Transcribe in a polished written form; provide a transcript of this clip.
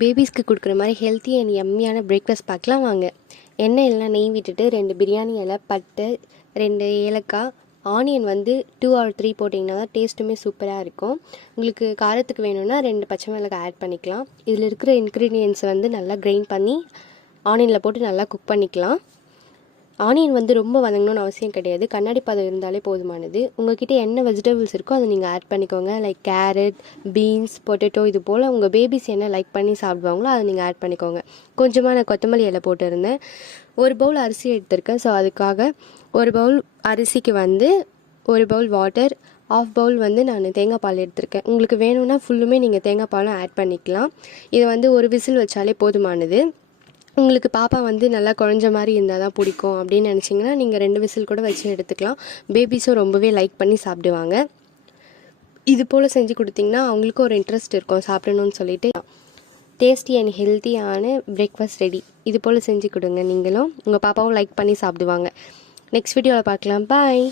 பேபிஸ்க்கு கொடுக்குற மாதிரி healthy and எம்மியான breakfast பார்க்கலாம் வாங்க. எண்ணெய் எல்லாம் நெய் விட்டுட்டு 2 பிரியாணி இலை, பட்டை, 2 ஏலக்காய், ஆனியன் வந்து 2 or 3 போட்டிங்கன்னா தான் டேஸ்ட்டுமே சூப்பராக இருக்கும். உங்களுக்கு காரத்துக்கு வேணும்னா 2 பச்சை மிளகாய் ஆட் பண்ணிக்கலாம். இதில் இருக்கிற இன்க்ரீடியன்ட்ஸ் வந்து நல்லா கிரைண்ட் பண்ணி ஆனியனில் போட்டு நல்லா குக் பண்ணிக்கலாம். ஆனியன் வந்து ரொம்ப வதங்கணும்னு அவசியம் கிடையாது, கண்ணாடி பதம் இருந்தாலே போதுமானது. உங்கள்கிட்ட என்ன வெஜிடபிள்ஸ் இருக்கோ அதை நீங்கள் ஆட் பண்ணிக்கோங்க. லைக் கேரட், பீன்ஸ், பொட்டேட்டோ, இது போல் உங்கள் பேபிஸ் என்ன லைக் பண்ணி சாப்பிடுவாங்களோ அதை நீங்கள் ஆட் பண்ணிக்கோங்க. கொஞ்சமாக நான் கொத்தமல்லி இலை போட்டிருந்தேன். 1 பவுல் அரிசி எடுத்திருக்கேன். ஸோ அதுக்காக 1 பவுல் அரிசிக்கு வந்து 1 பவுல் வாட்டர், 1/2 பவுல் வந்து நான் தேங்காய் பால் எடுத்திருக்கேன். உங்களுக்கு வேணும்னா ஃபுல்லுமே நீங்கள் தேங்காய் பாலும் ஆட் பண்ணிக்கலாம். இதை வந்து 1 விசில் வச்சாலே போதுமானது. உங்களுக்கு பாப்பா வந்து நல்லா குழஞ்ச மாதிரி இருந்தால் தான் பிடிக்கும் அப்படின்னு நினச்சிங்கன்னா நீங்கள் 2 விசில் கூட வச்சு எடுத்துக்கலாம். பேபிஸும் ரொம்பவே லைக் பண்ணி சாப்பிடுவாங்க. இது போல் செஞ்சு கொடுத்திங்கன்னா அவங்களுக்கும் ஒரு இன்ட்ரெஸ்ட் இருக்கும் சாப்பிடணும்னு சொல்லிட்டு. டேஸ்டி அண்ட் ஹெல்த்தியான பிரேக்ஃபாஸ்ட் ரெடி. இது போல் செஞ்சு கொடுங்க, நீங்களும் உங்கள் பாப்பாவும் லைக் பண்ணி சாப்பிடுவாங்க. நெக்ஸ்ட் வீடியோவில் பார்க்கலாம். பாய்.